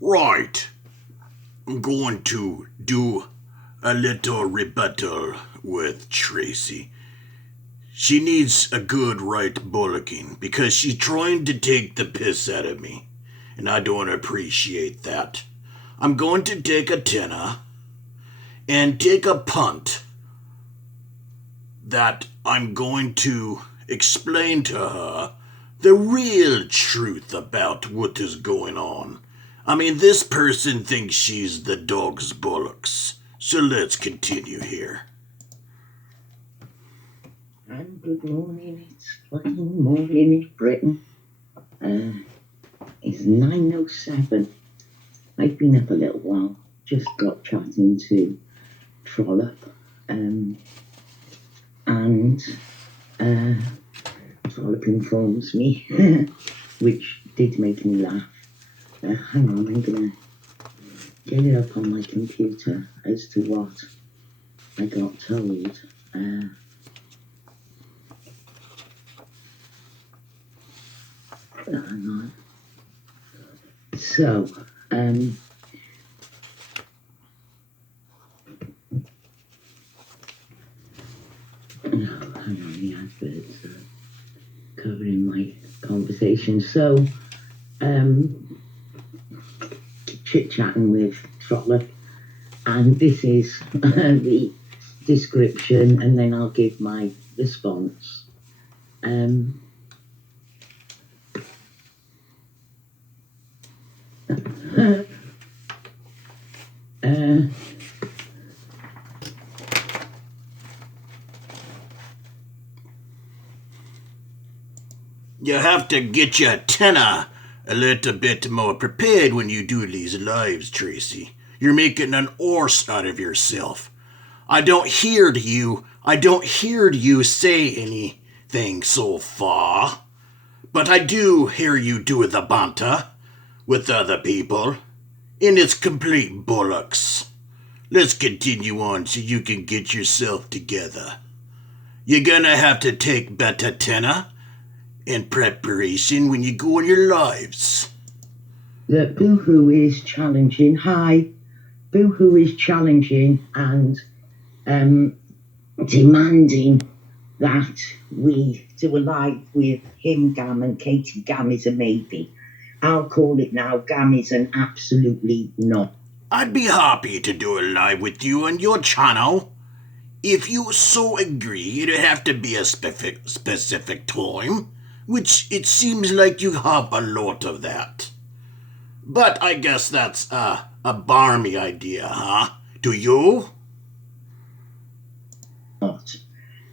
Right. I'm going to do a little rebuttal with Tracy. She needs a good right bullocking because she's trying to take the piss out of me, and I don't appreciate that. I'm going to take a tenner and take a punt that I'm going to explain to her the real truth about what is going on. I mean, this person thinks she's the dog's bullocks. So let's continue here. And good morning, it's fucking morning in Britain. It's 9:07. I've been up a little while, just got chatting to Trollop, and Trollop informs me, which did make me laugh. Hang on, I'm gonna get it up on my computer as to what I got told. Hang on. So, hang on, the adverts are covering my conversation. So, chit-chatting with Trollop, and this is the description, and then I'll give my response. You have to get your tenner a little bit more prepared when you do these lives, Tracy. You're making an horse out of yourself. I don't hear you say anything so far, but I do hear you do the banter with other people, and it's complete bollocks. Let's continue on so you can get yourself together. You're gonna have to take better tenner in preparation when you go on your lives. That Boohoo is challenging. Hi. Boohoo is challenging and demanding that we do a live with him, Gam, and Katie. Gam is a maybe. I'll call it now. Gam is an absolutely not. I'd be happy to do a live with you on your channel. If you so agree, it'd have to be a specific time, which it seems like you have a lot of that. But I guess that's a barmy idea, huh? Do you? Not.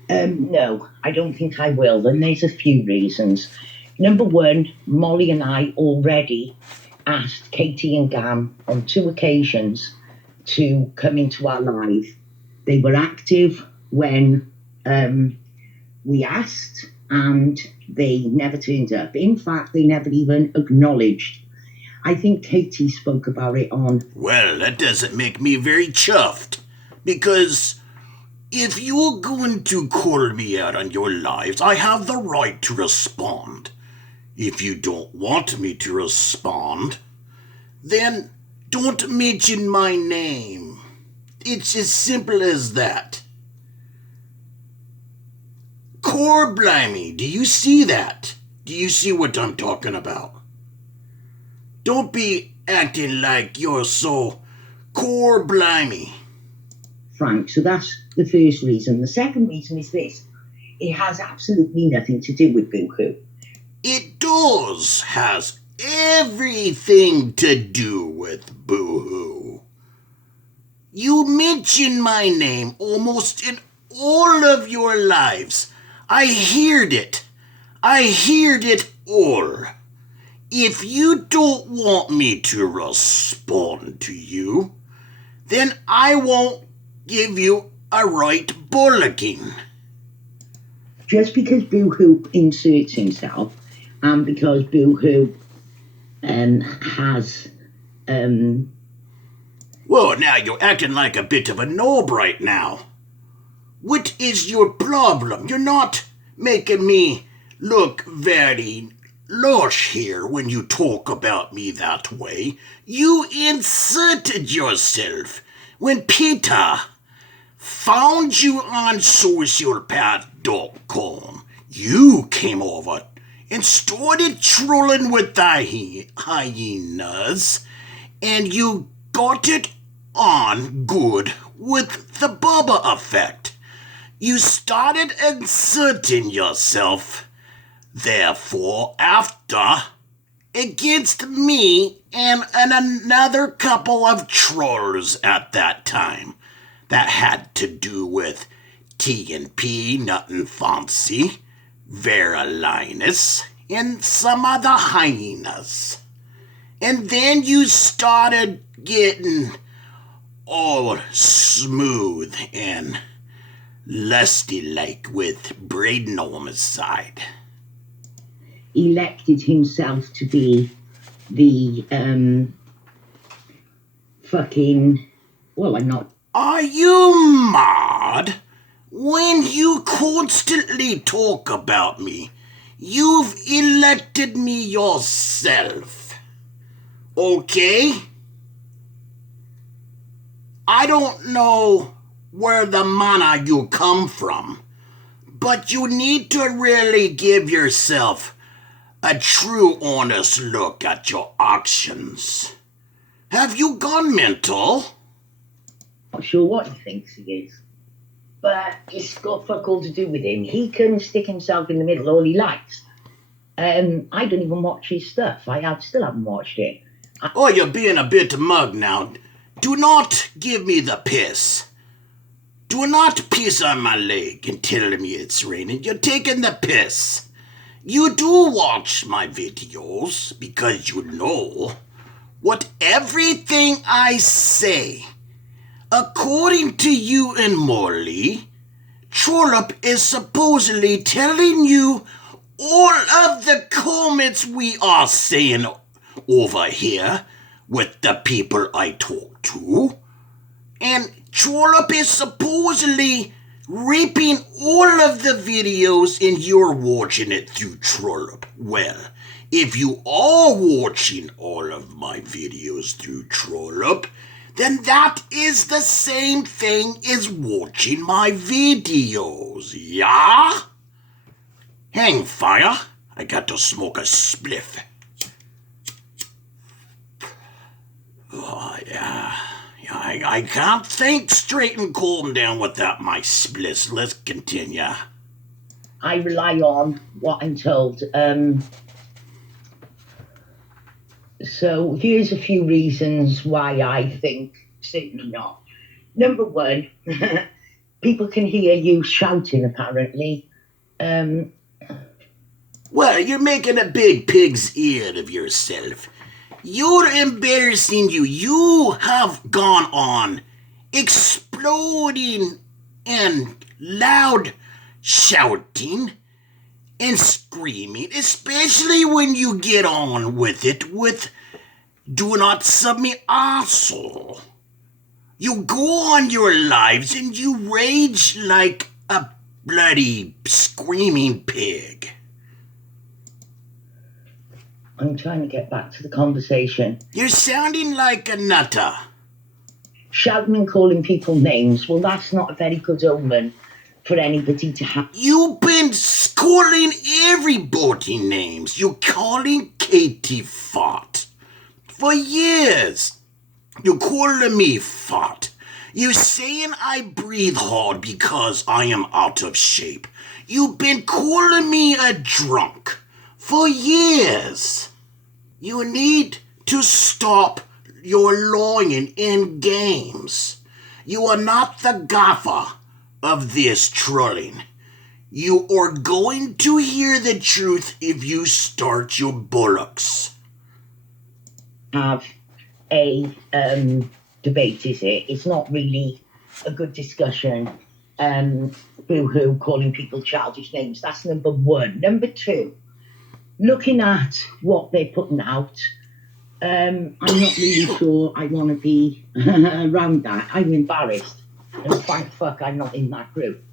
No, I don't think I will, and there's a few reasons. Number one, Molly and I already asked Katie and Gam on 2 occasions to come into our live. They were active when we asked, and they never turned up. In fact, they never even acknowledged. I think Katie spoke about it on... Well, that doesn't make me very chuffed, because if you're going to call me out on your lives, I have the right to respond. If you don't want me to respond, then don't mention my name. It's as simple as that. Core blimey, do you see that? Do you see what I'm talking about? Don't be acting like you're so core blimey. Frank, so that's the first reason. The second reason is this. It has absolutely nothing to do with Boohoo. It does has everything to do with Boohoo. You mention my name almost in all of your lives. I heard it. I heard it all. If you don't want me to respond to you, then I won't give you a right bullocking. Just because Boohoo inserts himself, and because Boohoo has... Well, now you're acting like a bit of a knob right now. What is your problem? You're not making me look very lush here when you talk about me that way. You inserted yourself when Peter found you on socialpath.com. You came over and started trolling with the hyenas, and you got it on good with the Bubba effect. You started inserting yourself, therefore, after, against me and another couple of trolls at that time. That had to do with T&P, Nothing Fancy, Vera Linus, and some other hyenas. And then you started getting all smooth and lusty-like with Braden on his side. Elected himself to be the fucking... Well, I'm not... Are you mad? When you constantly talk about me, you've elected me yourself. Okay? I don't know where the mana you come from, but you need to really give yourself a true honest look at your actions. Have you gone mental? Not sure what he thinks he is, but it's got fuck all to do with him. He can stick himself in the middle all he likes. I don't even watch his stuff. Still haven't watched it. Oh, you're being a bit mug now. Do not give me the piss. Do not piss on my leg and tell me it's raining. You're taking the piss. You do watch my videos because you know what everything I say. According to you and Morley, Trollop is supposedly telling you all of the comments we are saying over here with the people I talk to. And Trollop is supposedly raping all of the videos and you're watching it through Trollop. Well, if you are watching all of my videos through Trollop, then that is the same thing as watching my videos, yeah? Hang fire, I got to smoke a spliff. Oh, yeah, I can't think straight and calm down without my spliffs. Let's continue. I rely on what I'm told. So here's a few reasons why I think certainly not. Number one, people can hear you shouting, apparently. Well, you're making a big pig's ear of yourself. You're embarrassing you. You have gone on exploding and loud shouting and screaming, especially when you get on with it with "Do not sub me arsehole." You go on your lives and you rage like a bloody screaming pig. I'm trying to get back to the conversation. You're sounding like a nutter. Shouting and calling people names, well, that's not a very good omen for anybody to have. You've been calling everybody names. You're calling Katie fat for years. You're calling me fat. You're saying I breathe hard because I am out of shape. You've been calling me a drunk for years. You need to stop your lying in games. You are not the gaffer of this trolling. You are going to hear the truth if you start your bullocks. Have a debate, is it? It's not really a good discussion. Boo-hoo, calling people childish names. That's number one. Number two, looking at what they're putting out, I'm not really sure I want to be around that. I'm embarrassed. And thank fuck I'm not in that group.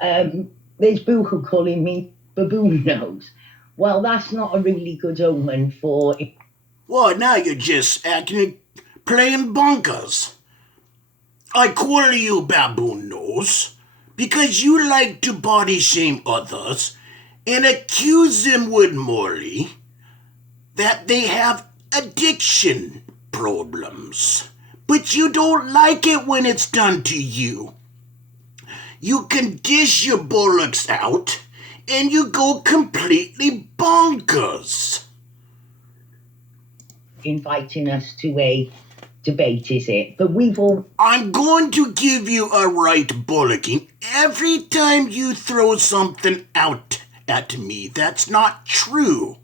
There's Boo-hoo calling me baboon nose. Well, that's not a really good omen for... Well, now you're just acting plain bonkers. I call you baboon nose because you like to body shame others and accuse them with Molly that they have addiction problems. But you don't like it when it's done to you. You can dish your bollocks out and you go completely bonkers. Inviting us to a debate, is it? But we've all... I'm going to give you a right bollocking every time you throw something out at me that's not true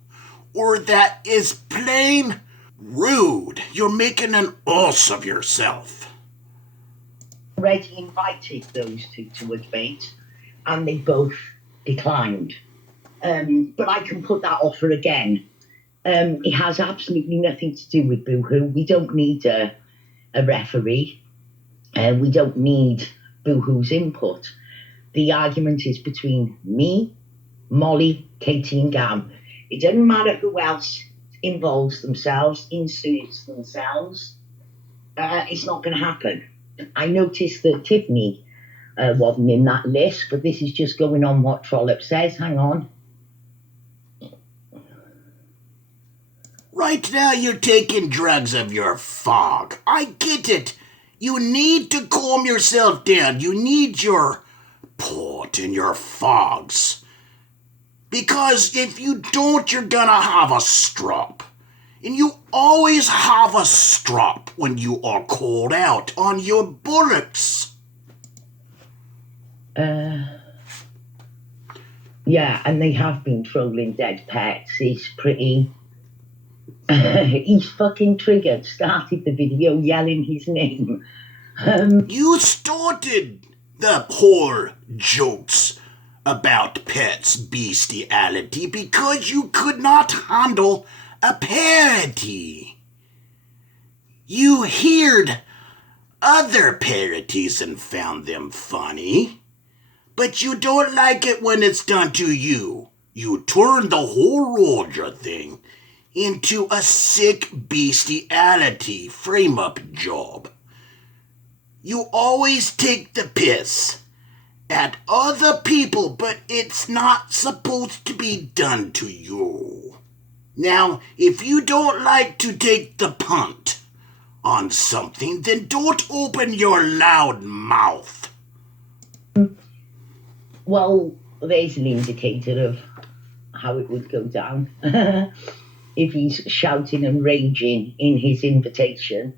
or that is plain rude. You're making an ass of yourself. Already invited those two to a debate and they both declined. But I can put that offer again. It has absolutely nothing to do with Boohoo. We don't need a referee. We don't need Boohoo's input. The argument is between me, Molly, Katie and Gam. It doesn't matter who else involves themselves, inserts themselves. It's not going to happen. I noticed that Tiffany wasn't in that list, but this is just going on what Trollope says. Hang on. Right now you're taking drugs of your fog. I get it. You need to calm yourself down. You need your port and your fogs. Because if you don't, you're gonna have a strop. And you always have a strop when you are called out on your bullocks. Yeah, and they have been trolling dead pets. It's pretty... he's fucking triggered, started the video yelling his name. You started the whole jokes about pets' bestiality because you could not handle a parody. You heard other parodies and found them funny, but you don't like it when it's done to you. You turn the whole Roger thing into a sick bestiality frame-up job. You always take the piss at other people, but it's not supposed to be done to you. Now, if you don't like to take the punt on something, then don't open your loud mouth. Well, there's an indicator of how it would go down. If he's shouting and raging in his invitation.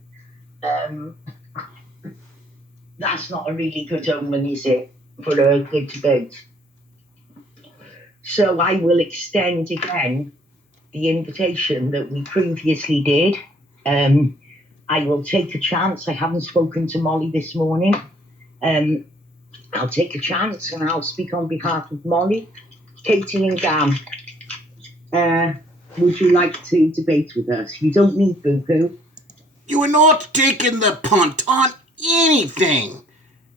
That's not a really good omen, is it, for a good debate? So I will extend again the invitation that we previously did. I will take a chance. I haven't spoken to Molly this morning. I'll take a chance and I'll speak on behalf of Molly, Katie and Gam. Would you like to debate with us? You don't need Boo-Boo. You are not taking the punt on anything.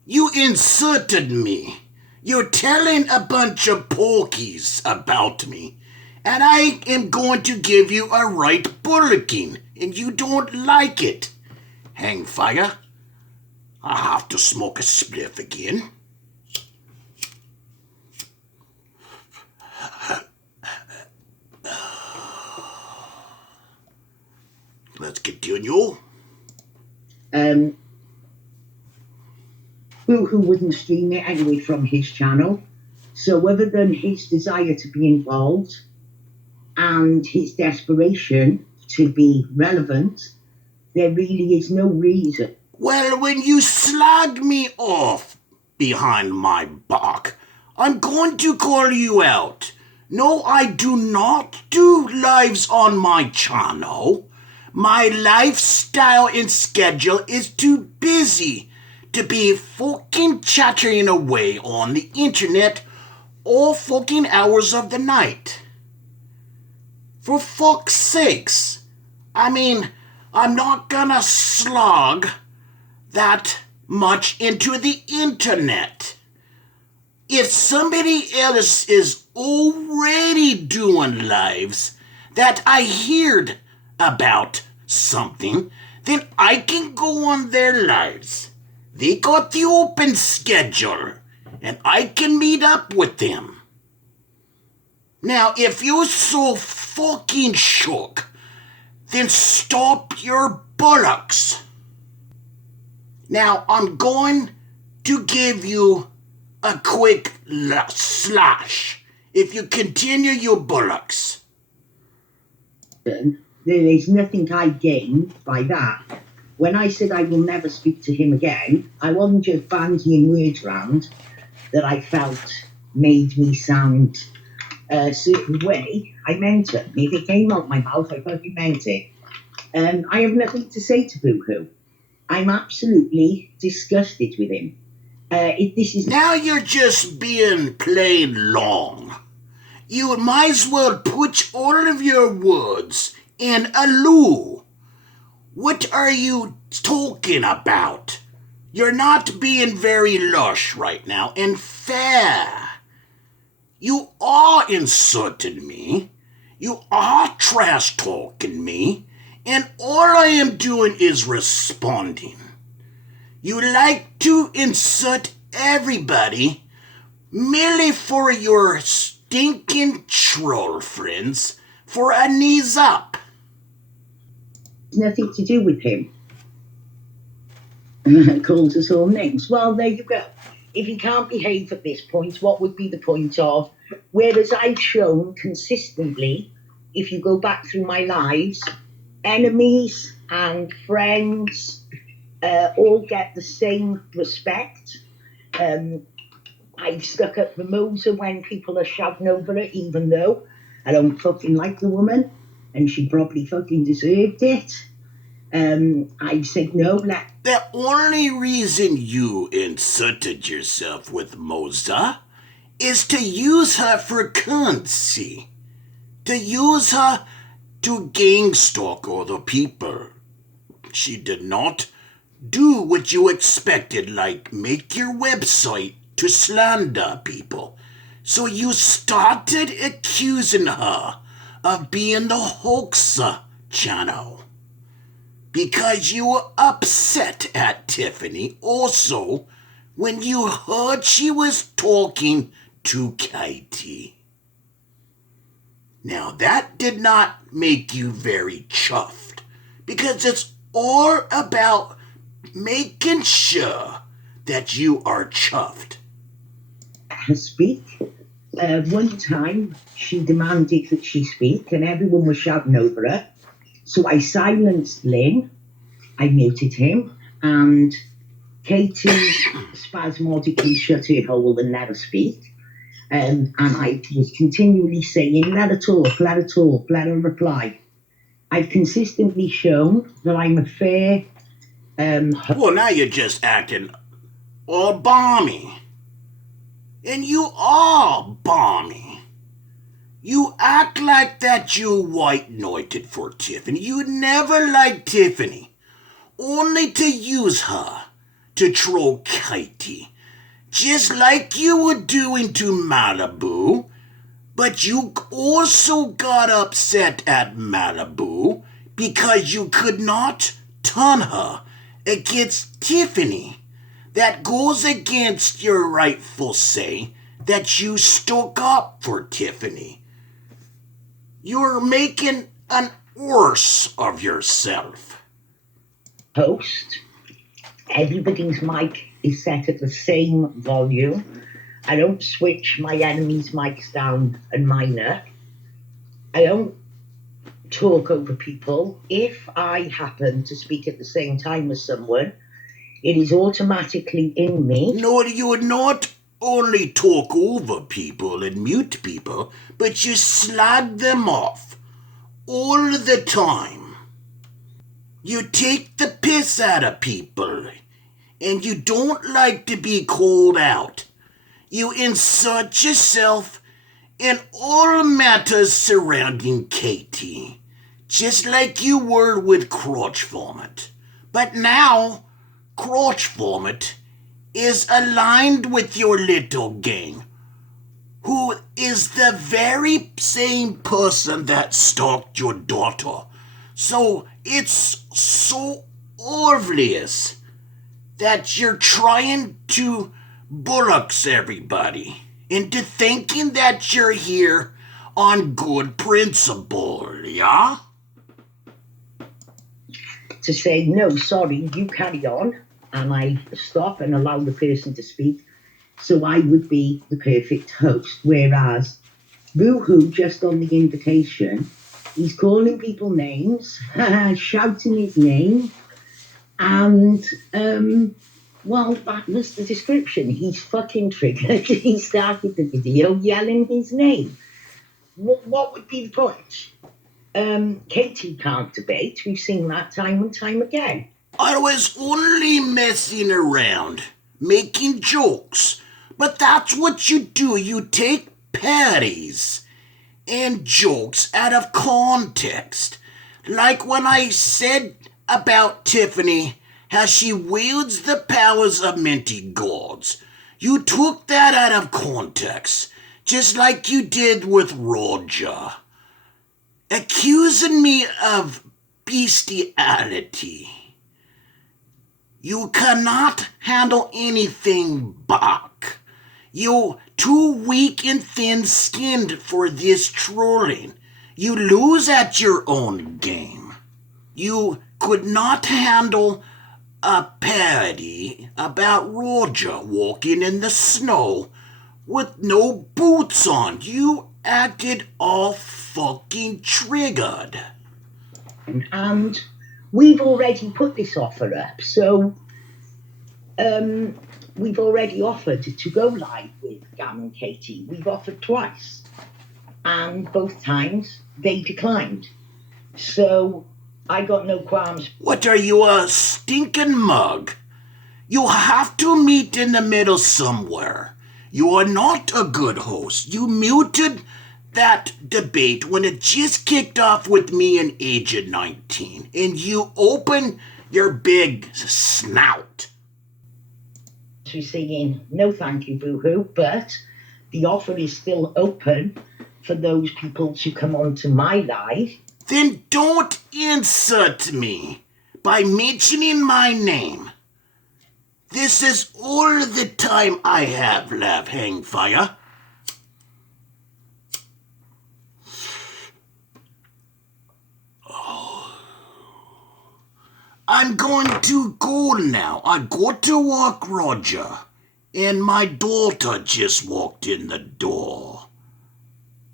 You insulted me. You're telling a bunch of porkies about me. And I am going to give you a right bullocking. And you don't like it. Hang fire. I have to smoke a spliff again. Let's continue. Boohoo wouldn't stream it anyway from his channel. So other than his desire to be involved and his desperation to be relevant, there really is no reason. Well, when you slag me off behind my back, I'm going to call you out. No, I do not do lives on my channel. My lifestyle and schedule is too busy to be fucking chattering away on the internet all fucking hours of the night. For fuck's sakes. I mean, I'm not gonna slog that much into the internet. If somebody else is already doing lives that I heard about something, then I can go on their lives. They got the open schedule, and I can meet up with them. Now, if you're so fucking shook, then stop your bullocks. Now, I'm going to give you a quick slash if you continue your bullocks. There is nothing I gain by that. When I said I will never speak to him again, I wasn't just bandying words round that I felt made me sound a certain way. I meant it. If it came out my mouth, I fucking meant it. I have nothing to say to Boo-hoo. I'm absolutely disgusted with him. Now you're just being plain long. You might as well put all of your words in a loo. What are you talking about? You're not being very lush right now and fair. You are insulting me. You are trash talking me. And all I am doing is responding. You like to insult everybody merely for your stinking troll friends for a knees up. Nothing to do with him. Calls us all names. Well, there you go. If he can't behave at this point, what would be the point of? Whereas I've shown consistently, if you go back through my lives, enemies and friends all get the same respect. I've stuck up for Moser when people are shouting over it, even though I don't fucking like the woman, and she probably fucking deserved it. I've said no. The only reason you inserted yourself with Moser is to use her for currency. To use her to gang stalk other people. She did not do what you expected, like make your website to slander people. So you started accusing her of being the hoaxer channel. Because you were upset at Tiffany also when you heard she was talking to Katie. Now that did not make you very chuffed, because it's all about making sure that you are chuffed. Her speak. One time she demanded that she speak and everyone was shouting over her. So I silenced Lynn, I muted him, and Katie spasmodically shut her hole and let her speak. And I was continually saying, let her talk, let her talk, let her reply. I've consistently shown that I'm a fair... Well, now you're just acting all balmy. And you are balmy. You act like that you white-knighted for Tiffany. You never liked Tiffany. Only to use her to troll Katie. Just like you were doing to Malibu. But you also got upset at Malibu because you could not turn her against Tiffany. That goes against your rightful say that you stuck up for Tiffany. You're making an worse of yourself. Host. Everybody's mic is set at the same volume. I don't switch my enemies' mics down and mine up. I don't talk over people. If I happen to speak at the same time as someone, it is automatically in me. No, you would not only talk over people and mute people, but you slag them off all the time. You take the piss out of people, and you don't like to be called out. You insert yourself in all matters surrounding Katie, just like you were with KrotchVomit. But now, KrotchVomit is aligned with your little gang, who is the very same person that stalked your daughter. So it's so obvious that you're trying to bullocks everybody into thinking that you're here on good principle, yeah? To say, no, sorry, you carry on, and I stop and allow the person to speak, so I would be the perfect host. Whereas Boohoo, just on the invitation, he's calling people names, shouting his name, and, well, that was the description. He's fucking triggered. He started the video yelling his name. What would be the point? Katie can't debate. We've seen that time and time again. I was only messing around, making jokes. But that's what you do. You take parodies and jokes out of context. Like when I said about Tiffany, how she wields the powers of minty gods. You took that out of context, just like you did with Roger. Accusing me of bestiality. You cannot handle anything back. You're too weak and thin-skinned for this trolling. You lose at your own game. You could not handle a parody about Roger walking in the snow with no boots on. You acted all fucking triggered. And we've already put this offer up, so we've already offered to go live with Gam and Katie. We've offered twice, and both times they declined. So I got no qualms. What are you, a stinking mug? You have to meet in the middle somewhere. You are not a good host. You muted that debate when it just kicked off with me and Agent 19, and you open your big snout. She's saying, no thank you, Boohoo, but the offer is still open for those people to come on to my live. Then don't insult me by mentioning my name. This is all the time I have left, Hangfire. I'm going to go now. I got to walk Roger, and my daughter just walked in the door.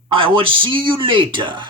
I will see you later.